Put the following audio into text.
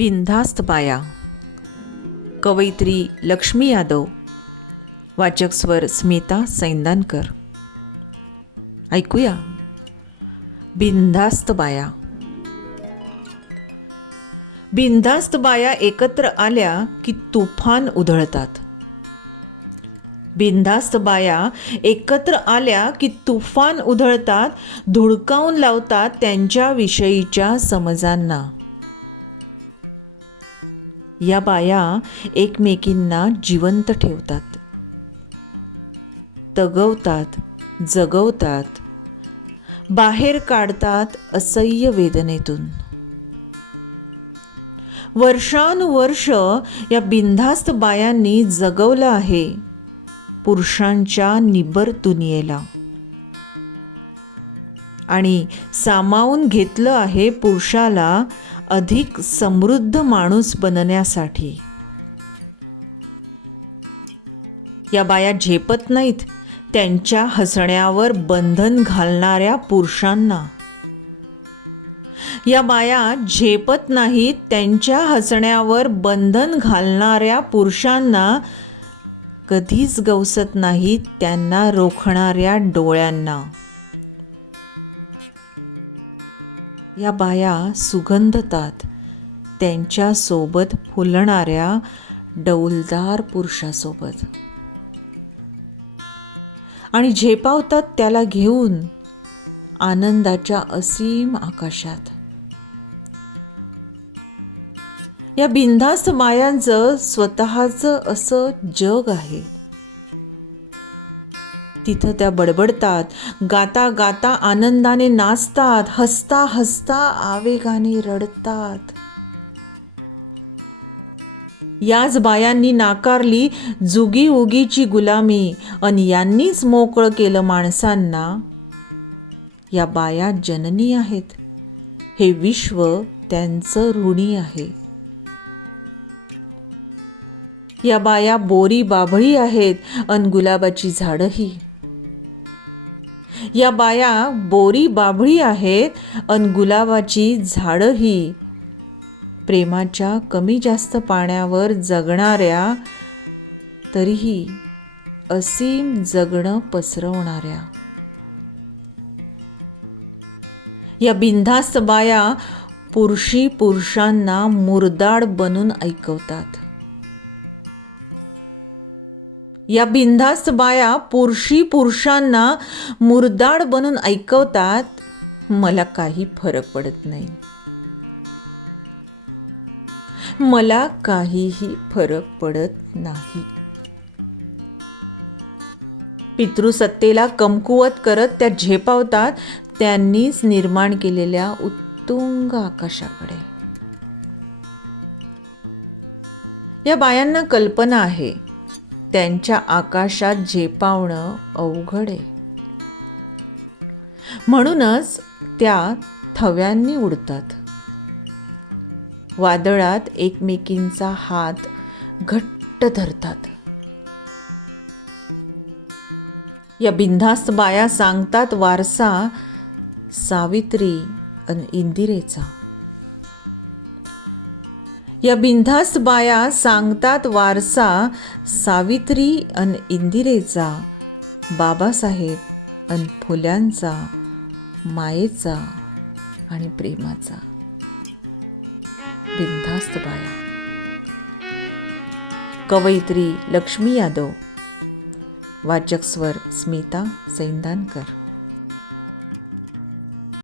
बिनधास्त बाया कवयित्री लक्ष्मी यादव. वाचक स्वर स्मिता सैंदानकर. ऐकूया. बिनधास्त बाया बिनधास्त बाया एकत्र आल्या की तुफान उधळतात. बिनधास्त बाया एकत्र आल्या की तुफान उधळतात धुडकावून लावतात त्यांच्या विषयीच्या समजांना. या बाया एकमेकींना जिवंत ठेवतात. तगवतात जगवतात. बाहेर काढतात असह्य वेदनेतून. वर्षानुवर्ष या बिनधास्त बायांनी जगवलं आहे पुरुषांच्या निबर दुनियेला आणि सामावून घेतलं आहे पुरुषाला अधिक समृद्ध माणूस बनण्यासाठी. या बाया झेपत नाहीत त्यांच्या हसण्यावर बंधन घालणाऱ्या पुरुषांना. या बाया झेपत नाहीत त्यांच्या हसण्यावर बंधन घालणाऱ्या पुरुषांना. कधीच गवसत नाहीत त्यांना रोखणाऱ्या डोळ्यांना. या बाया सुगंधतात. त्यांच्यासोबत फुलणाऱ्या डौलदार पुरुषासोबत. आणि झेपावतात त्याला घेऊन आनंदाच्या असीम आकाशात. या बिनधास्त मायांचं स्वतःचं असं जग आहे. तिथं त्या बडबडतात गाता गाता आनंदाने नाचतात हसता हसता आवेगाने रडतात. याच बायांनी नाकारली जुगी उगीची गुलामी आणि यांनीच मोकळं केलं माणसांना. या बाया जननी आहेत. हे विश्व त्यांचं ऋणी आहे. या बाया बोरी बाभळी आहेत अन गुलाबाची झाडंही. या बाया बोरी बाभळी आहेत अन गुलाबाची झाडंही. प्रेमाच्या कमी जास्त पाण्यावर जगणाऱ्या तरीही असीम जगणं पसरवणाऱ्या. या बिनधास्त बाया पुरुषी पुरुषांना मुरदाड बनून ऐकवतात. या बिनधास्त बाया पुरुषी पुरुषांना मुरदाड बनून ऐकवतात मला काही फरक पडत नाही. मला काहीही फरक पडत नाही. पितृसत्तेला कमकुवत करत त्या झेपावतात त्यांनीच निर्माण केलेल्या उत्तुंग आकाशाकडे. या बायांना कल्पना आहे त्यांच्या आकाशात झेपावणं अवघड. आहे म्हणूनच त्या थव्यांनी उडतात. वादळात एकमेकींचा हात घट्ट धरतात. या बिनधास्त बाया सांगतात वारसा सावित्री अन इंदिरेचा. या बिनधास्त बाया सांगतात वारसा सावित्री अन इंदिरेचा बाबासाहेब अन फुल्यांचा मायेचा आणि प्रेमाचा. बिनधास्त बाया. कवयित्री लक्ष्मी यादव. वाचक स्वर स्मिता सैंदानकर.